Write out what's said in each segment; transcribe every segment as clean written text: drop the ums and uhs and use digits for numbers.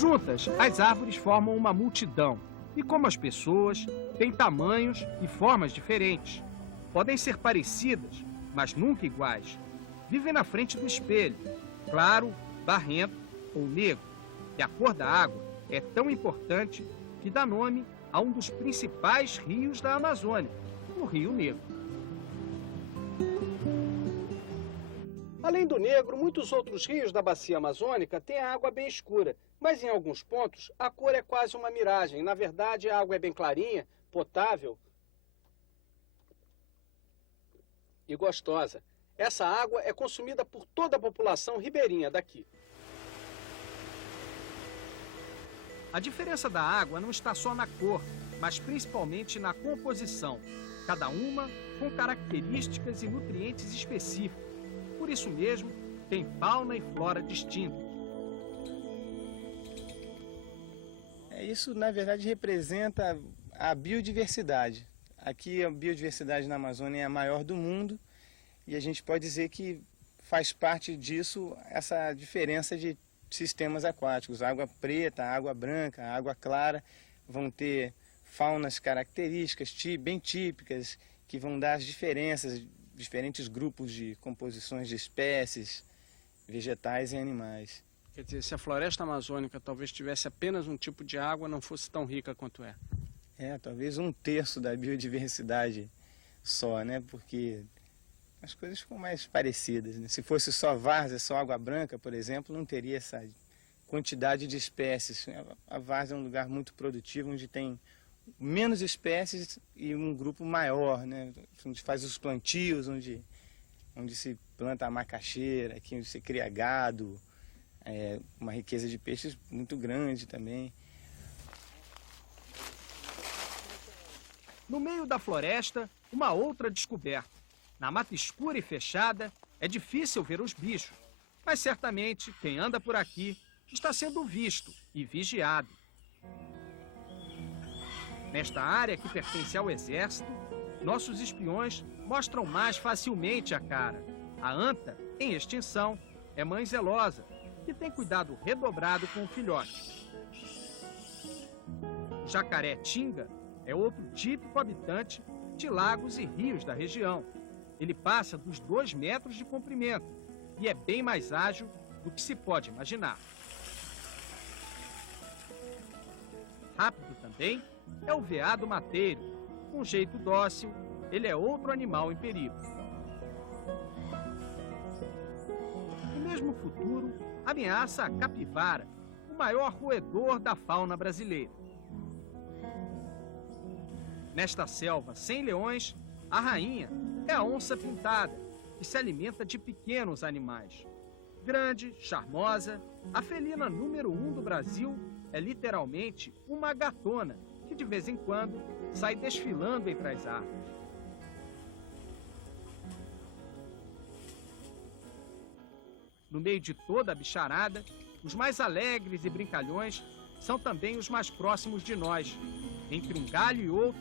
Juntas, as árvores formam uma multidão e, como as pessoas, têm tamanhos e formas diferentes. Podem ser parecidas, mas nunca iguais. Vivem na frente do espelho, claro, barrento ou negro. E a cor da água é tão importante que dá nome a um dos principais rios da Amazônia, o Rio Negro. Além do Negro, muitos outros rios da bacia amazônica têm a água bem escura, mas em alguns pontos a cor é quase uma miragem. Na verdade, a água é bem clarinha, potável e gostosa. Essa água é consumida por toda a população ribeirinha daqui. A diferença da água não está só na cor, mas principalmente na composição, cada uma com características e nutrientes específicos. Por isso mesmo, tem fauna e flora distintas. Isso, na verdade, representa a biodiversidade. Aqui a biodiversidade na Amazônia é a maior do mundo e a gente pode dizer que faz parte disso essa diferença de sistemas aquáticos. A água preta, a água branca, a água clara vão ter faunas características bem típicas que vão dar as diferenças, diferentes grupos de composições de espécies, vegetais e animais. Quer dizer, se a floresta amazônica talvez tivesse apenas um tipo de água, não fosse tão rica quanto é. Talvez 1/3 da biodiversidade só, né? Porque as coisas ficam mais parecidas, né? Se fosse só várzea, só água branca, por exemplo, não teria essa quantidade de espécies. A várzea é um lugar muito produtivo, onde tem menos espécies e um grupo maior, né? Onde faz os plantios, onde se planta a macaxeira, aqui onde se cria gado, uma riqueza de peixes muito grande também. No meio da floresta, uma outra descoberta. Na mata escura e fechada, é difícil ver os bichos, mas certamente quem anda por aqui está sendo visto e vigiado. Nesta área que pertence ao Exército, nossos espiões mostram mais facilmente a cara. A anta, em extinção, é mãe zelosa, que tem cuidado redobrado com o filhote. O jacaré-tinga é outro típico habitante de lagos e rios da região. Ele passa dos 2 metros de comprimento e é bem mais ágil do que se pode imaginar. Rápido também é o veado mateiro. Com jeito dócil, ele é outro animal em perigo. O mesmo futuro ameaça a capivara, o maior roedor da fauna brasileira. Nesta selva sem leões, a rainha é a onça pintada, que se alimenta de pequenos animais. Grande, charmosa, a felina número 1 do Brasil é literalmente uma gatona, que de vez em quando sai desfilando entre as árvores. No meio de toda a bicharada, os mais alegres e brincalhões são também os mais próximos de nós. Entre um galho e outro,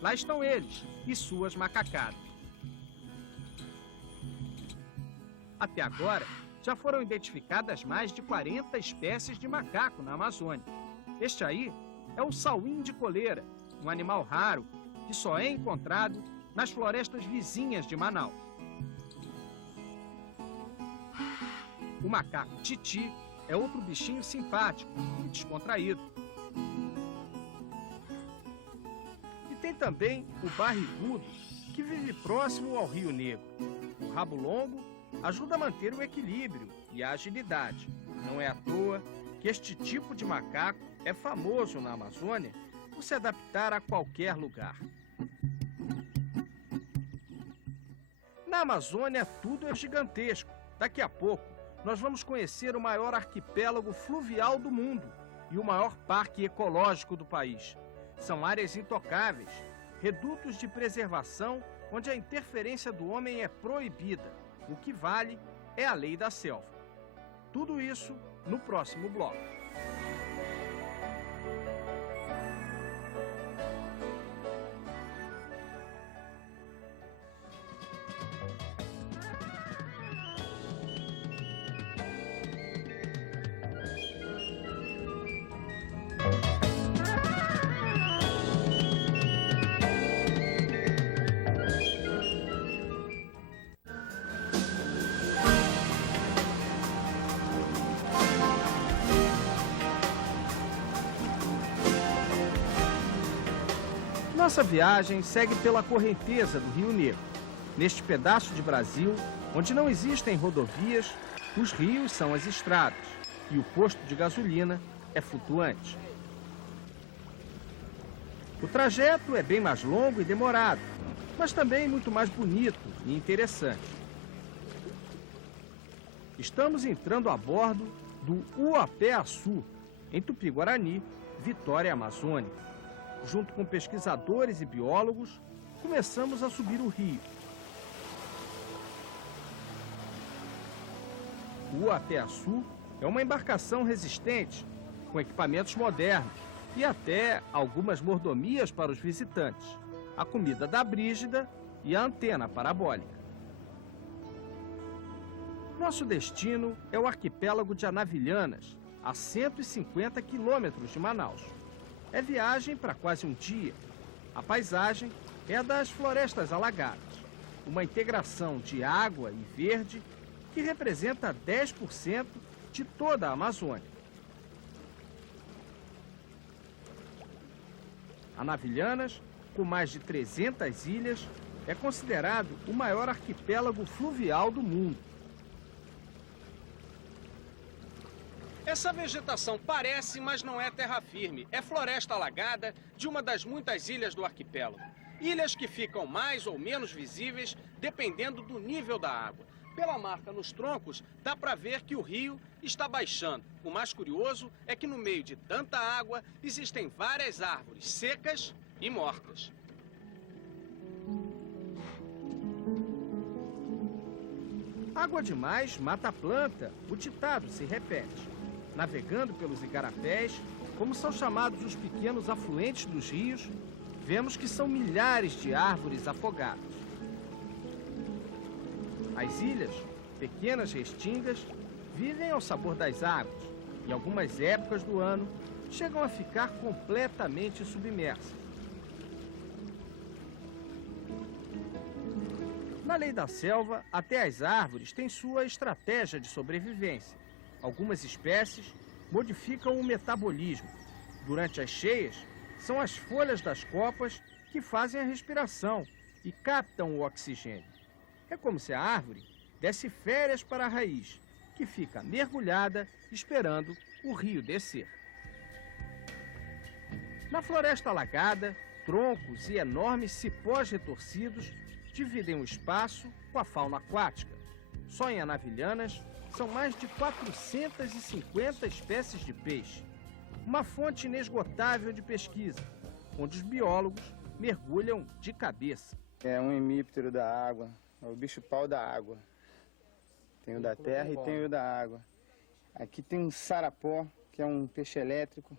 lá estão eles e suas macacadas. Até agora, já foram identificadas mais de 40 espécies de macaco na Amazônia. Este aí é o sauim de coleira, um animal raro que só é encontrado nas florestas vizinhas de Manaus. O macaco titi é outro bichinho simpático e descontraído. E tem também o barrigudo, que vive próximo ao Rio Negro. O rabo longo ajuda a manter o equilíbrio e a agilidade. Não é à toa que este tipo de macaco é famoso na Amazônia por se adaptar a qualquer lugar. Na Amazônia tudo é gigantesco. Daqui a pouco nós vamos conhecer o maior arquipélago fluvial do mundo e o maior parque ecológico do país. São áreas intocáveis, redutos de preservação onde a interferência do homem é proibida. O que vale é a lei da selva. Tudo isso no próximo bloco. Nossa viagem segue pela correnteza do Rio Negro. Neste pedaço de Brasil, onde não existem rodovias, os rios são as estradas e o posto de gasolina é flutuante. O trajeto é bem mais longo e demorado, mas também muito mais bonito e interessante. Estamos entrando a bordo do Uape-Açu, em Tupi-Guarani, Vitória Amazônica. Junto com pesquisadores e biólogos, começamos a subir o rio. O Uape-Açu é uma embarcação resistente, com equipamentos modernos e até algumas mordomias para os visitantes, a comida da Brígida e a antena parabólica. Nosso destino é o arquipélago de Anavilhanas, a 150 quilômetros de Manaus. É viagem para quase um dia. A paisagem é a das florestas alagadas, uma integração de água e verde que representa 10% de toda a Amazônia. Anavilhanas, com mais de 300 ilhas, é considerado o maior arquipélago fluvial do mundo. Essa vegetação parece, mas não é terra firme. É floresta alagada de uma das muitas ilhas do arquipélago. Ilhas que ficam mais ou menos visíveis dependendo do nível da água. Pela marca nos troncos, dá para ver que o rio está baixando. O mais curioso é que no meio de tanta água existem várias árvores secas e mortas. Água demais mata a planta, o ditado se repete. Navegando pelos igarapés, como são chamados os pequenos afluentes dos rios, vemos que são milhares de árvores afogadas. As ilhas, pequenas restingas, vivem ao sabor das águas e, em algumas épocas do ano, chegam a ficar completamente submersas. Na lei da selva, até as árvores têm sua estratégia de sobrevivência. Algumas espécies modificam o metabolismo. Durante as cheias, são as folhas das copas que fazem a respiração e captam o oxigênio. É como se a árvore desse férias para a raiz, que fica mergulhada esperando o rio descer. Na floresta alagada, troncos e enormes cipós retorcidos dividem o espaço com a fauna aquática. Só em Anavilhanas são mais de 450 espécies de peixe. Uma fonte inesgotável de pesquisa, onde os biólogos mergulham de cabeça. É um hemíptero da água, é o bicho-pau da água. Tem o da terra e tem o da água. Aqui tem um sarapó, que é um peixe elétrico,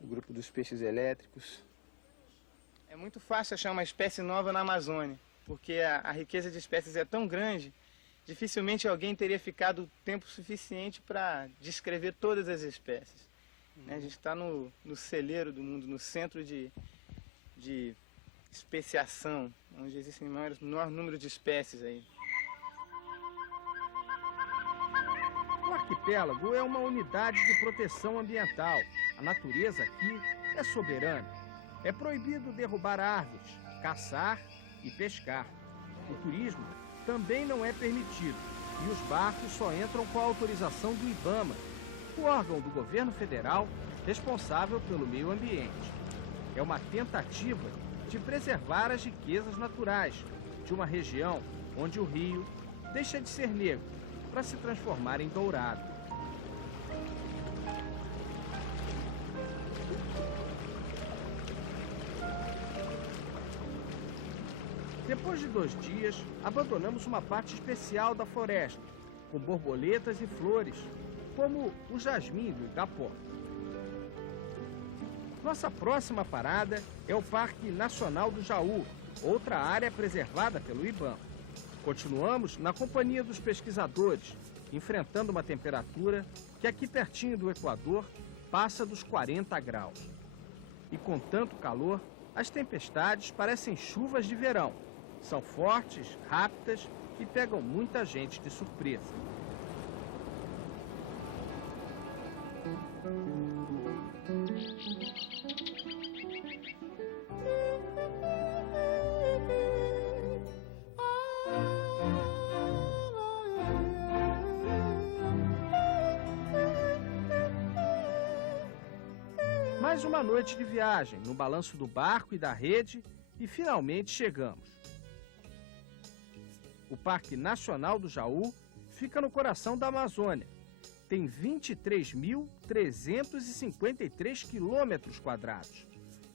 o grupo dos peixes elétricos. É muito fácil achar uma espécie nova na Amazônia, porque a riqueza de espécies é tão grande, dificilmente alguém teria ficado tempo suficiente para descrever todas as espécies. A gente está no celeiro do mundo, no centro de especiação, onde existem o maior número de espécies aí. O arquipélago é uma unidade de proteção ambiental. A natureza aqui é soberana. É proibido derrubar árvores, caçar e pescar. O turismo também não é permitido e os barcos só entram com a autorização do IBAMA, o órgão do governo federal responsável pelo meio ambiente. É uma tentativa de preservar as riquezas naturais de uma região onde o rio deixa de ser negro para se transformar em dourado. Depois de 2 dias, abandonamos uma parte especial da floresta, com borboletas e flores, como o jasmim do Igapó. Nossa próxima parada é o Parque Nacional do Jaú, outra área preservada pelo IBAMA. Continuamos na companhia dos pesquisadores, enfrentando uma temperatura que aqui pertinho do Equador passa dos 40 graus. E com tanto calor, as tempestades parecem chuvas de verão. São fortes, rápidas e pegam muita gente de surpresa. Mais uma noite de viagem, no balanço do barco e da rede, e finalmente chegamos. O Parque Nacional do Jaú fica no coração da Amazônia. Tem 23.353 quilômetros quadrados,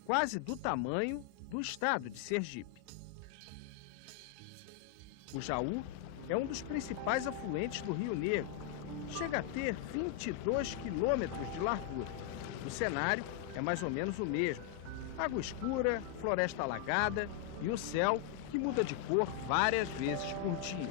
quase do tamanho do estado de Sergipe. O Jaú é um dos principais afluentes do Rio Negro. Chega a ter 22 quilômetros de largura. O cenário é mais ou menos o mesmo. Água escura, floresta alagada e o céu que muda de cor várias vezes por dia.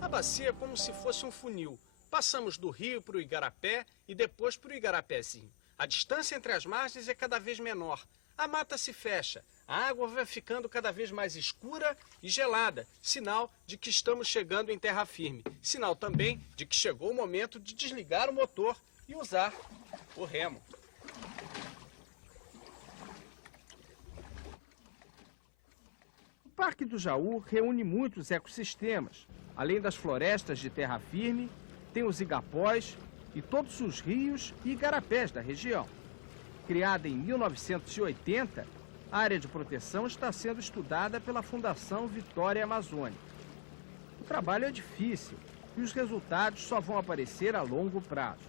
A bacia é como se fosse um funil. Passamos do rio para o Igarapé e depois para o Igarapézinho. A distância entre as margens é cada vez menor. A mata se fecha. A água vai ficando cada vez mais escura e gelada, sinal de que estamos chegando em terra firme. Sinal também de que chegou o momento de desligar o motor e usar o remo. O Parque do Jaú reúne muitos ecossistemas. Além das florestas de terra firme, tem os igapós e todos os rios e igarapés da região. Criada em 1980, a área de proteção está sendo estudada pela Fundação Vitória Amazônica. O trabalho é difícil e os resultados só vão aparecer a longo prazo.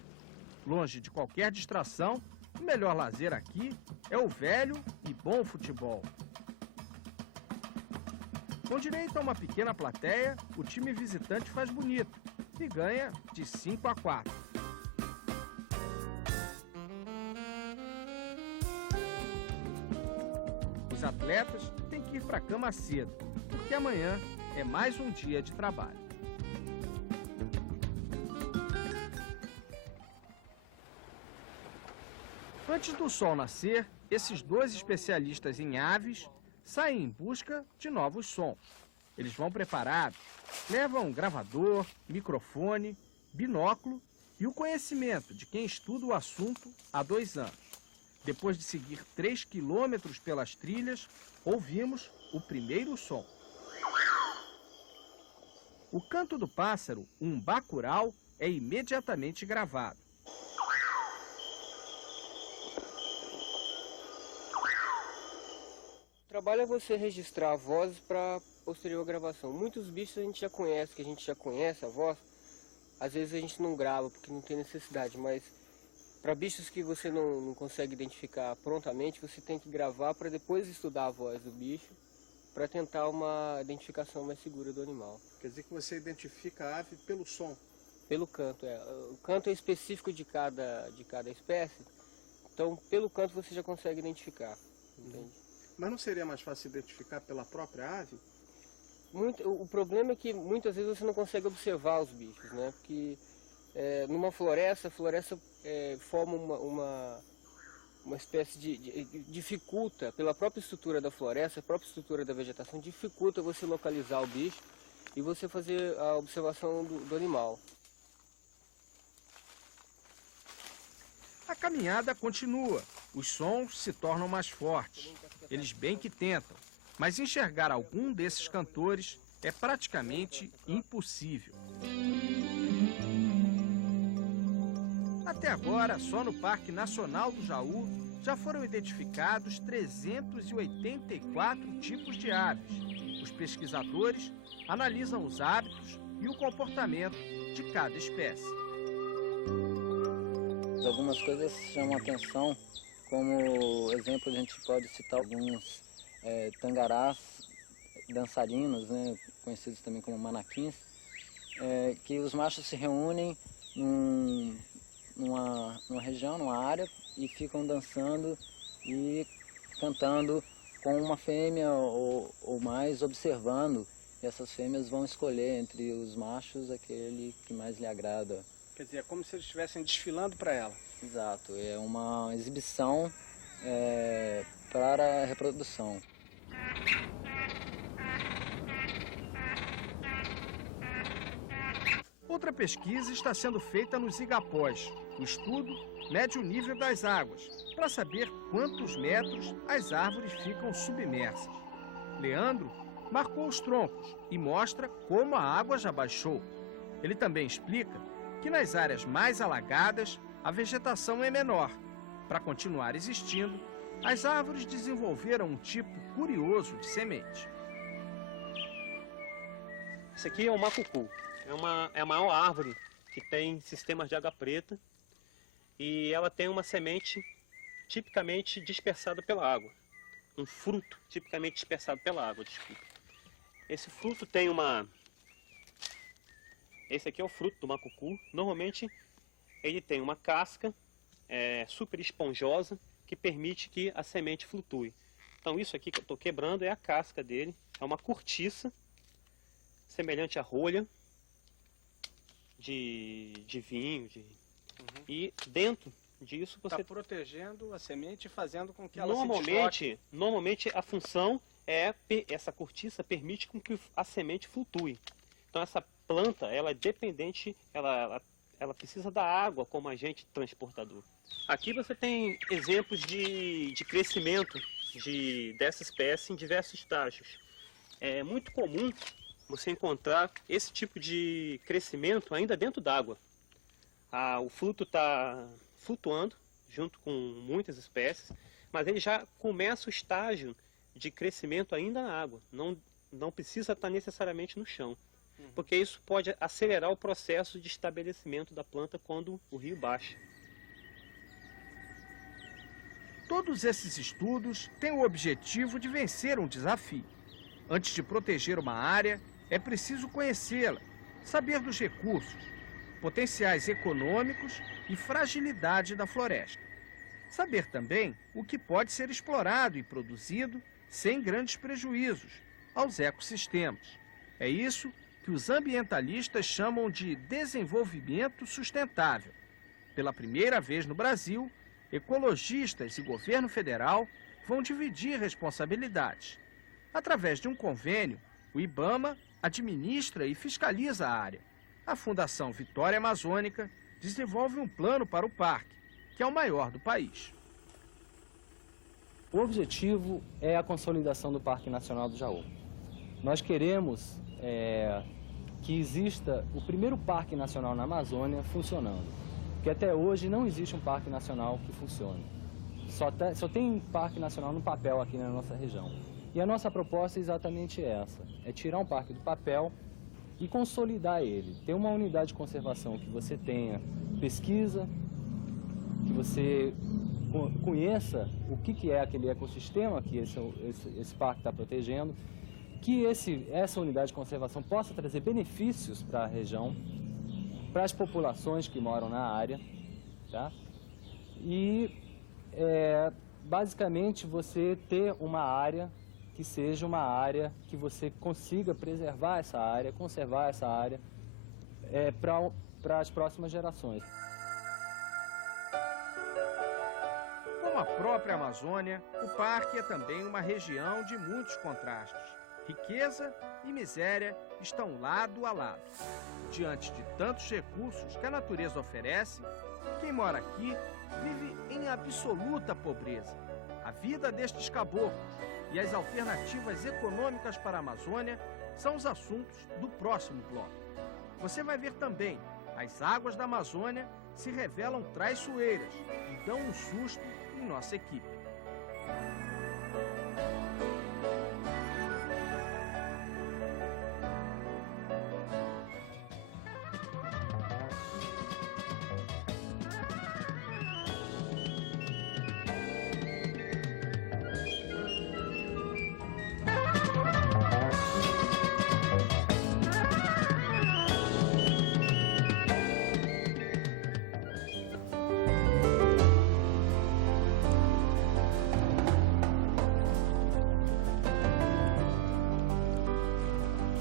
Longe de qualquer distração, o melhor lazer aqui é o velho e bom futebol. Com direito a uma pequena plateia, o time visitante faz bonito e ganha de 5-4. Os atletas têm que ir para a cama cedo, porque amanhã é mais um dia de trabalho. Antes do sol nascer, esses dois especialistas em aves saem em busca de novos sons. Eles vão preparados, levam gravador, microfone, binóculo e o conhecimento de quem estuda o assunto há 2 anos. Depois de seguir 3 quilômetros pelas trilhas, ouvimos o primeiro som. O canto do pássaro, um bacural, é imediatamente gravado. O trabalho é você registrar vozes para posterior gravação. Muitos bichos a gente já conhece, que a gente já conhece a voz, às vezes a gente não grava porque não tem necessidade, mas para bichos que você não consegue identificar prontamente, você tem que gravar para depois estudar a voz do bicho, para tentar uma identificação mais segura do animal. Quer dizer que você identifica a ave pelo som? Pelo canto, o canto é específico de cada espécie, então pelo canto você já consegue identificar, entende? Mas não seria mais fácil identificar pela própria ave? O problema é que muitas vezes você não consegue observar os bichos, né? Porque numa floresta, forma uma espécie dificulta, pela própria estrutura da floresta, a própria estrutura da vegetação, dificulta você localizar o bicho e você fazer a observação do animal. A caminhada continua, os sons se tornam mais fortes. Eles bem que tentam, mas enxergar algum desses cantores é praticamente impossível. Até agora, só no Parque Nacional do Jaú, já foram identificados 384 tipos de aves. Os pesquisadores analisam os hábitos e o comportamento de cada espécie. Algumas coisas chamam a atenção, como exemplo a gente pode citar alguns tangarás dançarinos, né, conhecidos também como manaquins, que os machos se reúnem numa região, numa área, e ficam dançando e cantando com uma fêmea ou mais, observando. E essas fêmeas vão escolher entre os machos aquele que mais lhe agrada. Quer dizer, é como se eles estivessem desfilando para ela. Exato, é uma exibição para a reprodução. Outra pesquisa está sendo feita nos igapós. O estudo mede o nível das águas, para saber quantos metros as árvores ficam submersas. Leandro marcou os troncos e mostra como a água já baixou. Ele também explica que nas áreas mais alagadas a vegetação é menor. Para continuar existindo, as árvores desenvolveram um tipo curioso de semente. Esse aqui é o macucu. É a maior árvore que tem sistemas de água preta e ela tem uma semente tipicamente dispersada pela água. Um fruto tipicamente dispersado pela água, desculpa. Esse fruto tem uma... Esse aqui é o fruto do macucu. Normalmente ele tem uma casca super esponjosa que permite que a semente flutue. Então isso aqui que eu estou quebrando é a casca dele. É uma cortiça semelhante à rolha de vinho. E dentro disso você está protegendo a semente e fazendo com que ela Normalmente a função é essa cortiça permite com que a semente flutue. Então essa planta ela é dependente, ela precisa da água como agente transportador. Aqui você tem exemplos de crescimento dessa espécie em diversos estágios. É muito comum você encontrar esse tipo de crescimento ainda dentro d'água. O fruto está flutuando junto com muitas espécies, mas ele já começa o estágio de crescimento ainda na água. Não precisa estar necessariamente no chão, porque isso pode acelerar o processo de estabelecimento da planta quando o rio baixa. Todos esses estudos têm o objetivo de vencer um desafio. Antes de proteger uma área, é preciso conhecê-la, saber dos recursos, potenciais econômicos e fragilidade da floresta. Saber também o que pode ser explorado e produzido sem grandes prejuízos aos ecossistemas. É isso que os ambientalistas chamam de desenvolvimento sustentável. Pela primeira vez no Brasil, ecologistas e governo federal vão dividir responsabilidades. Através de um convênio, o IBAMA administra e fiscaliza a área. A Fundação Vitória Amazônica desenvolve um plano para o parque, que é o maior do país. O objetivo é a consolidação do Parque Nacional do Jaú. Nós queremos que exista o primeiro Parque Nacional na Amazônia funcionando, porque até hoje não existe um Parque Nacional que funcione. Só tem Parque Nacional no papel aqui na nossa região. E a nossa proposta é exatamente essa, é tirar um parque do papel e consolidar ele. Ter uma unidade de conservação que você tenha pesquisa, que você conheça o que é aquele ecossistema que esse parque está protegendo, que essa unidade de conservação possa trazer benefícios para a região, para as populações que moram na área, tá? E basicamente você ter uma área que seja uma área que você consiga preservar essa área, conservar essa área para as próximas gerações. Como a própria Amazônia, o parque é também uma região de muitos contrastes. Riqueza e miséria estão lado a lado. Diante de tantos recursos que a natureza oferece, quem mora aqui vive em absoluta pobreza. A vida destes caboclos e as alternativas econômicas para a Amazônia são os assuntos do próximo bloco. Você vai ver também, as águas da Amazônia se revelam traiçoeiras e dão um susto em nossa equipe.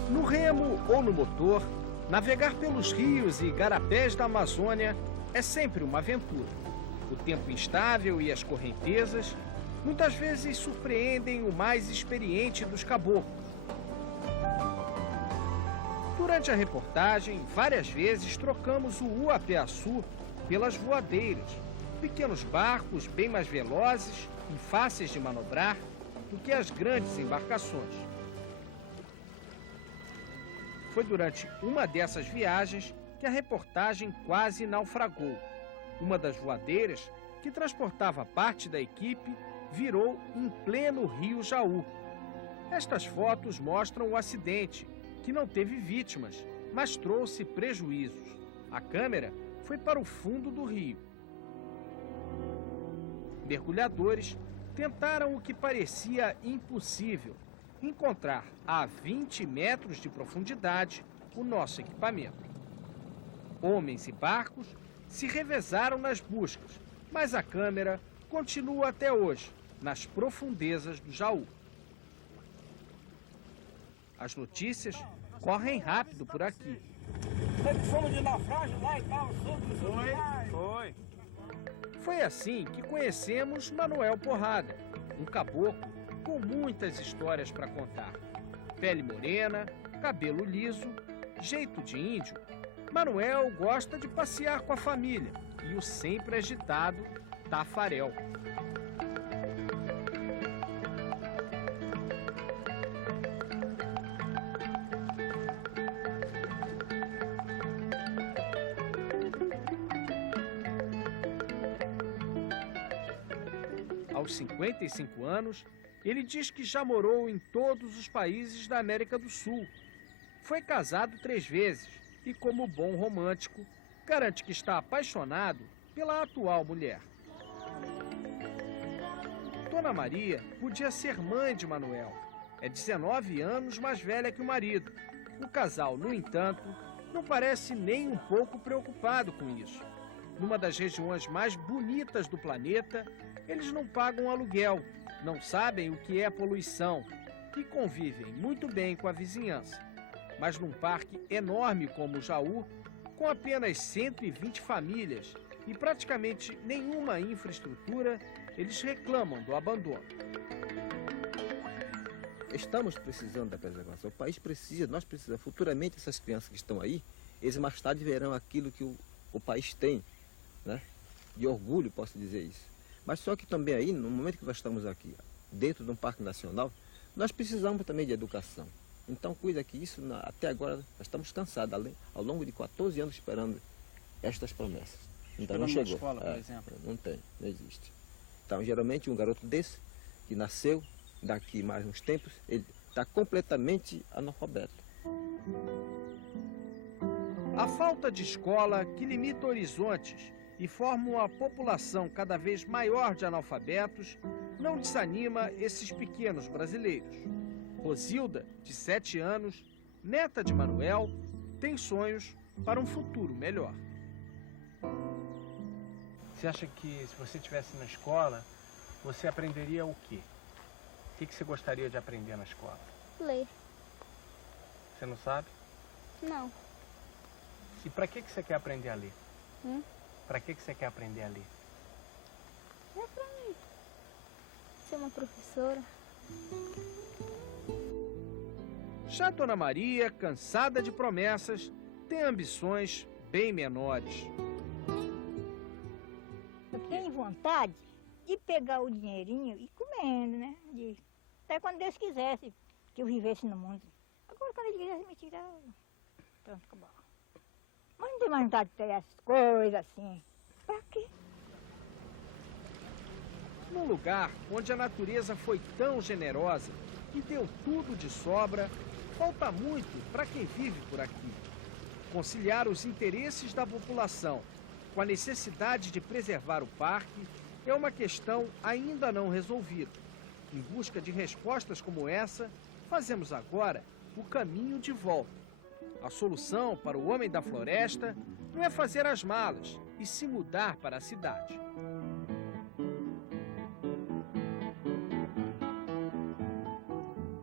No remo ou no motor, navegar pelos rios e igarapés da Amazônia é sempre uma aventura. O tempo instável e as correntezas muitas vezes surpreendem o mais experiente dos caboclos. Durante a reportagem, várias vezes trocamos o uapiaçu pelas voadeiras, pequenos barcos bem mais velozes e fáceis de manobrar do que as grandes embarcações. Foi durante uma dessas viagens que a reportagem quase naufragou. Uma das voadeiras, que transportava parte da equipe, virou em pleno rio Jaú. Estas fotos mostram o acidente, que não teve vítimas, mas trouxe prejuízos. A câmera foi para o fundo do rio. Mergulhadores tentaram o que parecia impossível: encontrar a 20 metros de profundidade o nosso equipamento. Homens e barcos se revezaram nas buscas, mas a câmera continua até hoje nas profundezas do Jaú. As notícias correm rápido por aqui. Fomos de naufrágio lá e tal, Foi. Foi assim que conhecemos Manuel Porrada, um caboclo com muitas histórias para contar. Pele morena, cabelo liso, jeito de índio, Manuel gosta de passear com a família e o sempre agitado Tafarel. Aos 55 anos, ele diz que já morou em todos os países da América do Sul. Foi casado 3 vezes e, como bom romântico, garante que está apaixonado pela atual mulher. Dona Maria podia ser mãe de Manuel. É 19 anos mais velha que o marido. O casal, no entanto, não parece nem um pouco preocupado com isso. Numa das regiões mais bonitas do planeta, eles não pagam aluguel, não sabem o que é poluição e convivem muito bem com a vizinhança. Mas num parque enorme como o Jaú, com apenas 120 famílias e praticamente nenhuma infraestrutura, eles reclamam do abandono. Estamos precisando da preservação. O país precisa, nós precisamos. Futuramente, essas crianças que estão aí, eles mais tarde verão aquilo que o país tem, né? De orgulho, posso dizer isso. Mas só que também aí, no momento que nós estamos aqui, dentro de um parque nacional, nós precisamos também de educação. Então, cuida que isso, até agora, nós estamos cansados, ao longo de 14 anos esperando estas promessas. Então não chegou. Escola, por exemplo? Não tem, não existe. Então, geralmente, um garoto desse, que nasceu, daqui mais uns tempos, ele está completamente analfabeto. A falta de escola que limita horizontes e forma uma população cada vez maior de analfabetos não desanima esses pequenos brasileiros. Rosilda, de 7 anos, neta de Manuel, tem sonhos para um futuro melhor. Você acha que se você estivesse na escola, você aprenderia o quê? O que você gostaria de aprender na escola? Ler. Você não sabe? Não. E para que você quer aprender a ler? Para que você quer aprender a ler? É pra mim. Ser uma professora. Já Dona Maria, cansada de promessas, tem ambições bem menores. Eu tenho vontade de pegar o dinheirinho e ir comendo, né? Até quando Deus quisesse que eu vivesse no mundo. Agora, quando Ele quisesse me tirar, pronto, acabou. Mas não tem mais vontade de ter essas coisas assim. Pra quê? Num lugar onde a natureza foi tão generosa e deu tudo de sobra, falta muito para quem vive por aqui. Conciliar os interesses da população com a necessidade de preservar o parque é uma questão ainda não resolvida. Em busca de respostas como essa, fazemos agora o caminho de volta. A solução para o homem da floresta não é fazer as malas e se mudar para a cidade.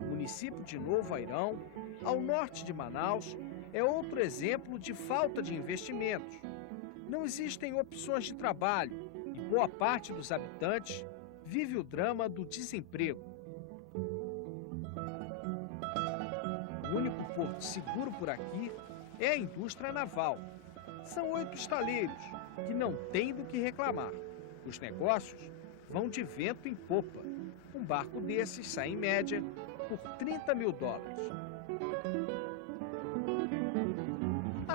O município de Novo Airão, ao norte de Manaus, é outro exemplo de falta de investimentos. Não existem opções de trabalho e boa parte dos habitantes vive o drama do desemprego. O único porto seguro por aqui é a indústria naval. São 8 estaleiros que não têm do que reclamar. Os negócios vão de vento em popa. Um barco desses sai em média por $30 mil.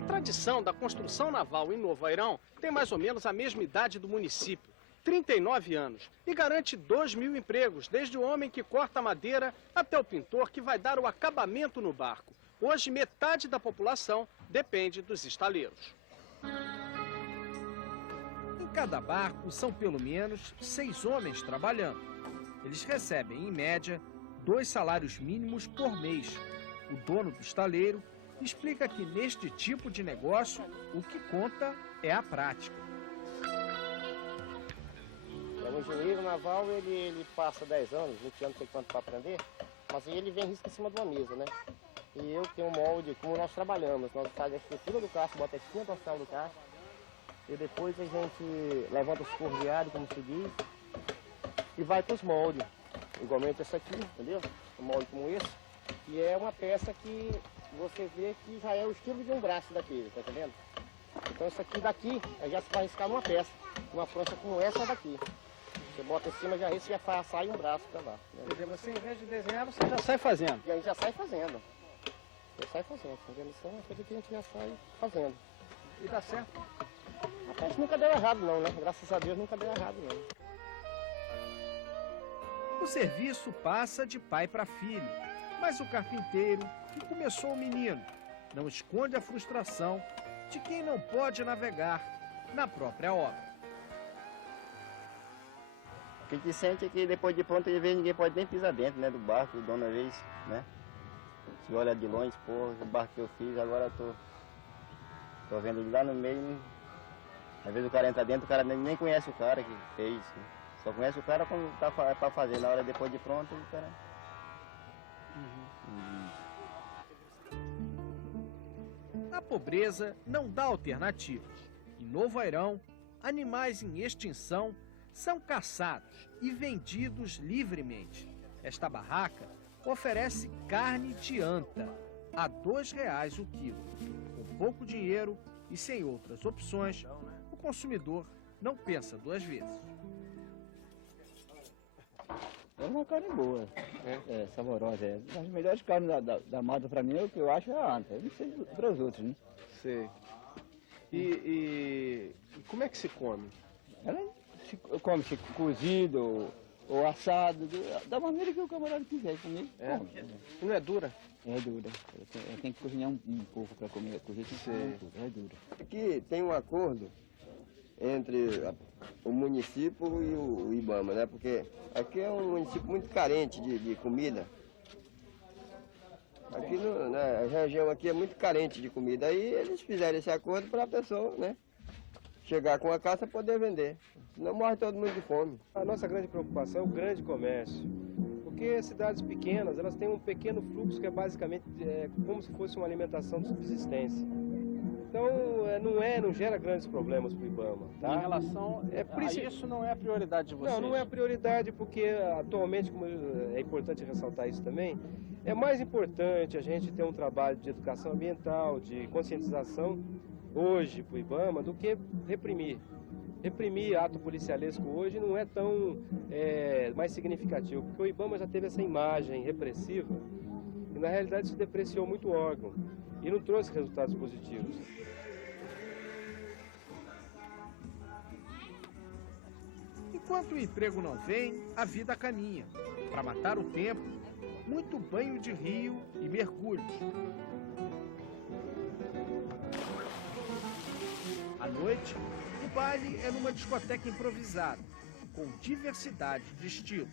tradição da construção naval em Novo Airão tem mais ou menos a mesma idade do município, 39 anos, e garante 2.000 empregos, desde o homem que corta madeira até o pintor que vai dar o acabamento no barco. Hoje, metade da população depende dos estaleiros. Em cada barco são pelo menos 6 homens trabalhando. Eles recebem, em média, 2 salários mínimos por mês. O dono do estaleiro explica que neste tipo de negócio, o que conta é a prática. O engenheiro naval, ele passa 10 anos, 20 anos, não sei quanto para aprender, mas ele vem risco em cima de uma mesa, né? E eu tenho um molde, como nós trabalhamos, nós fazemos a estrutura do casco, bota a espinha dorsal do casco, e depois a gente levanta os forreados, como se diz, e vai para os moldes. Igualmente esse aqui, entendeu? Um molde como esse, e é uma peça que você vê que já é o estilo de um braço daquele, tá entendendo? Então isso aqui daqui, já se vai riscar numa peça, uma prancha como essa daqui. Você bota em cima, já risca, já sai um braço para lá. Quer dizer, você em vez de desenhar, você já sai fazendo. E aí já sai fazendo. Já sai fazendo, entendeu? Isso é uma coisa que a gente já sai fazendo. E dá certo? Rapaz, nunca deu errado não, né? Graças a Deus nunca deu errado não. O serviço passa de pai para filho, mas o carpinteiro, que começou o menino, não esconde a frustração de quem não pode navegar na própria obra. O que a gente sente é que depois de pronto, às vezes ninguém pode nem pisar dentro, né, do barco, o dono às vezes, né? Se olha de longe, pô, o barco que eu fiz, agora tô vendo ele lá no meio. Às vezes o cara entra dentro, o cara nem conhece o cara que fez, né? Só conhece o cara quando tá para fazer, na hora depois de pronto, o cara... A pobreza não dá alternativas. Em Novo Airão, animais em extinção são caçados e vendidos livremente. Esta barraca oferece carne de anta a R$ 2,00 o quilo. Com pouco dinheiro e sem outras opções, o consumidor não pensa 2 vezes. É uma carne boa, saborosa. É. As melhores carnes da mata para mim, o que eu acho é a anta. Eu não sei para os outros, né? Sei. E como é que se come? Ela come-se cozido ou assado, da maneira que o camarada quiser comer. Come. Não é dura? É dura. Eu tenho que cozinhar um pouco para comer. Cozer tem que comer um pouco. É dura. Aqui tem um acordo entre o município e o IBAMA, né? Porque aqui é um município muito carente de comida. Aqui na região aqui é muito carente de comida. Aí eles fizeram esse acordo para a pessoa, né, chegar com a caça e poder vender. Senão morre todo mundo de fome. A nossa grande preocupação é o grande comércio. Porque cidades pequenas, elas têm um pequeno fluxo que é basicamente como se fosse uma alimentação de subsistência. Então, não gera grandes problemas para o IBAMA. Tá? Em relação a isso, não é a prioridade de vocês? Não é a prioridade porque atualmente, como é importante ressaltar isso também, é mais importante a gente ter um trabalho de educação ambiental, de conscientização hoje para o IBAMA do que reprimir. Reprimir ato policialesco hoje não é tão mais significativo, porque o IBAMA já teve essa imagem repressiva e na realidade isso depreciou muito o órgão e não trouxe resultados positivos. Enquanto o emprego não vem, a vida caminha. Para matar o tempo, muito banho de rio e mergulhos. À noite, o baile é numa discoteca improvisada, com diversidade de estilos.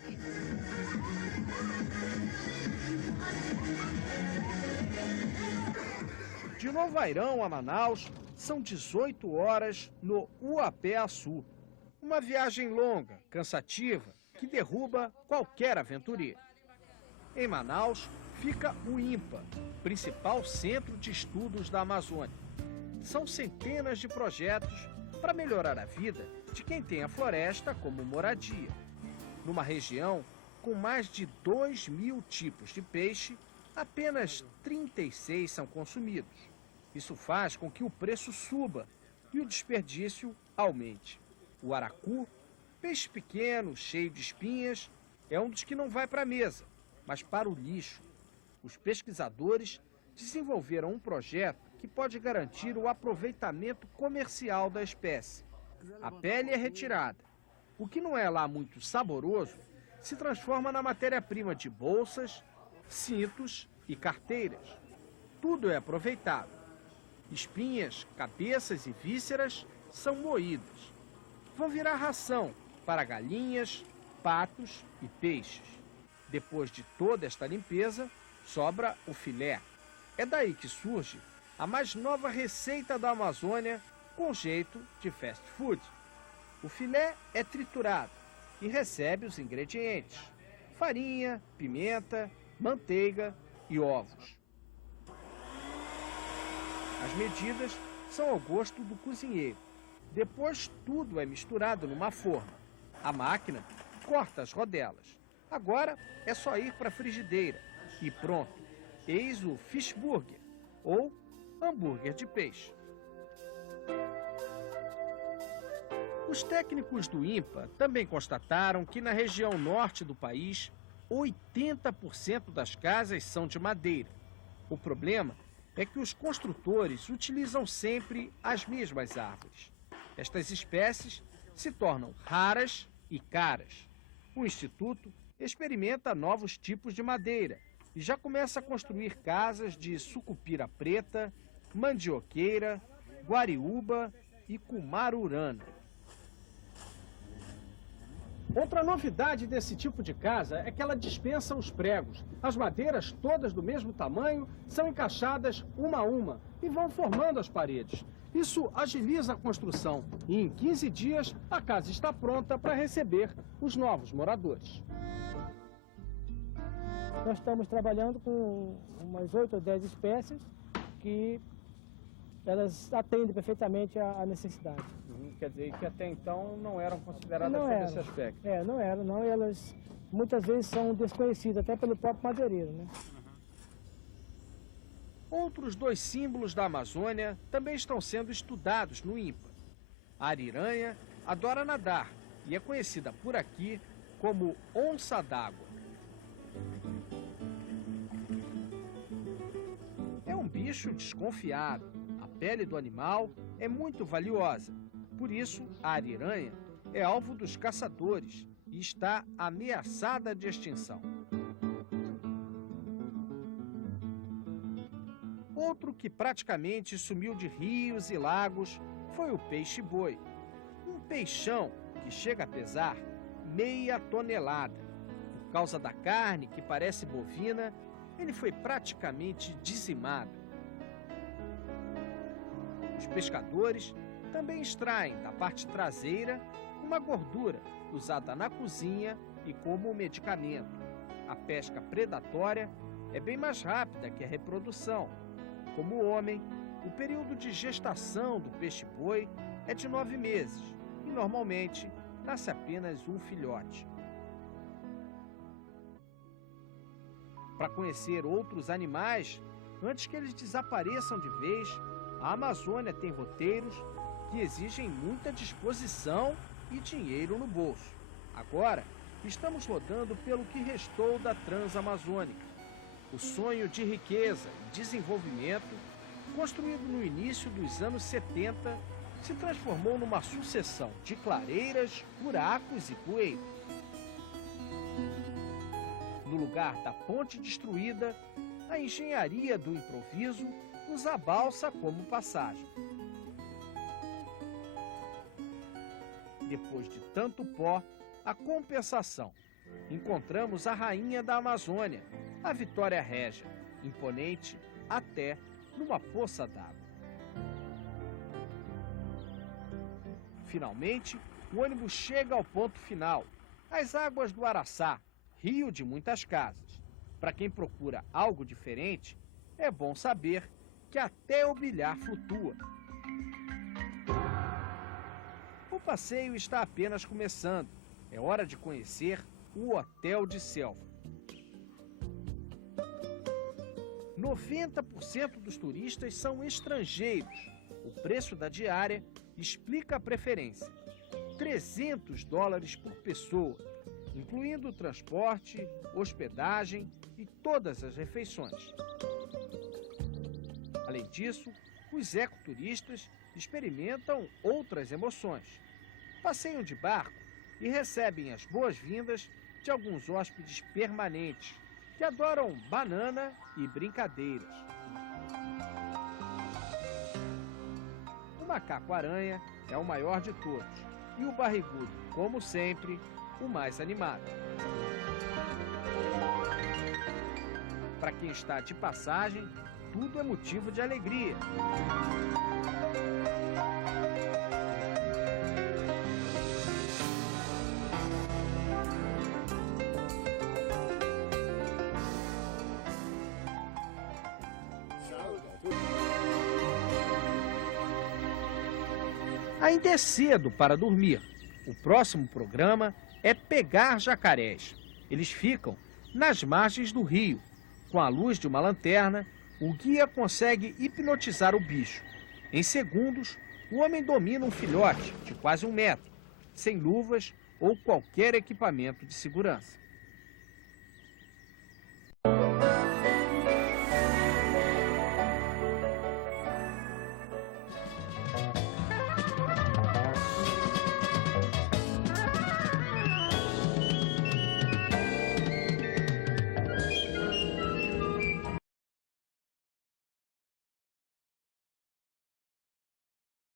De Novo Airão a Manaus, são 18 horas no Uapé-Açu. Uma viagem longa, cansativa, que derruba qualquer aventureiro. Em Manaus fica o INPA, principal centro de estudos da Amazônia. São centenas de projetos para melhorar a vida de quem tem a floresta como moradia. Numa região com mais de 2.000 tipos de peixe, apenas 36 são consumidos. Isso faz com que o preço suba e o desperdício aumente. O aracu, peixe pequeno, cheio de espinhas, é um dos que não vai para a mesa, mas para o lixo. Os pesquisadores desenvolveram um projeto que pode garantir o aproveitamento comercial da espécie. A pele é retirada. O que não é lá muito saboroso se transforma na matéria-prima de bolsas, cintos e carteiras. Tudo é aproveitado. Espinhas, cabeças e vísceras são moídas. Vão virar ração para galinhas, patos e peixes. Depois de toda esta limpeza, sobra o filé. É daí que surge a mais nova receita da Amazônia com jeito de fast food. O filé é triturado e recebe os ingredientes: farinha, pimenta, manteiga e ovos. As medidas são ao gosto do cozinheiro. Depois tudo é misturado numa forma. A máquina corta as rodelas. Agora é só ir para a frigideira e pronto. Eis o fish burger, ou hambúrguer de peixe. Os técnicos do INPA também constataram que na região norte do país, 80% das casas são de madeira. O problema é que os construtores utilizam sempre as mesmas árvores. Estas espécies se tornam raras e caras. O Instituto experimenta novos tipos de madeira e já começa a construir casas de sucupira preta, mandioqueira, guariúba e cumarurana. Outra novidade desse tipo de casa é que ela dispensa os pregos. As madeiras, todas do mesmo tamanho, são encaixadas uma a uma e vão formando as paredes. Isso agiliza a construção e em 15 dias a casa está pronta para receber os novos moradores. Nós estamos trabalhando com umas 8 ou 10 espécies que elas atendem perfeitamente à necessidade. Quer dizer, que até então não eram consideradas sob esse aspecto. Não eram, não. E elas muitas vezes são desconhecidas, até pelo próprio madeireiro, né? Outros 2 símbolos da Amazônia também estão sendo estudados no INPA. A ariranha adora nadar e é conhecida por aqui como onça d'água. É um bicho desconfiado. A pele do animal é muito valiosa. Por isso, a ariranha é alvo dos caçadores e está ameaçada de extinção. Outro que praticamente sumiu de rios e lagos foi o peixe-boi. Um peixão que chega a pesar meia tonelada. Por causa da carne, que parece bovina, ele foi praticamente dizimado. Os pescadores também extraem da parte traseira uma gordura usada na cozinha e como medicamento. A pesca predatória é bem mais rápida que a reprodução. Como o homem, o período de gestação do peixe-boi é de 9 meses e normalmente nasce apenas um filhote. Para conhecer outros animais, antes que eles desapareçam de vez, a Amazônia tem roteiros que exigem muita disposição e dinheiro no bolso. Agora, estamos rodando pelo que restou da Transamazônica. O sonho de riqueza e desenvolvimento, construído no início dos anos 70, se transformou numa sucessão de clareiras, buracos e poeira. No lugar da ponte destruída, a engenharia do improviso usa a balsa como passagem. Depois de tanto pó, a compensação. Encontramos a rainha da Amazônia, a Vitória Régia, imponente até numa poça d'água. Finalmente, o ônibus chega ao ponto final, as águas do Araçá, rio de muitas casas. Para quem procura algo diferente, é bom saber que até o bilhar flutua. O passeio está apenas começando. É hora de conhecer o Hotel de Selva. 90% dos turistas são estrangeiros. O preço da diária explica a preferência. $300 por pessoa, incluindo o transporte, hospedagem e todas as refeições. Além disso, os ecoturistas experimentam outras emoções. Passeiam de barco e recebem as boas-vindas de alguns hóspedes permanentes que adoram banana e brincadeiras. O macaco-aranha é o maior de todos e o barrigudo, como sempre, o mais animado. Para quem está de passagem, tudo é motivo de alegria. Ainda é cedo para dormir. O próximo programa é pegar jacarés. Eles ficam nas margens do rio. Com a luz de uma lanterna, o guia consegue hipnotizar o bicho. Em segundos, o homem domina um filhote de quase 1 metro, sem luvas ou qualquer equipamento de segurança.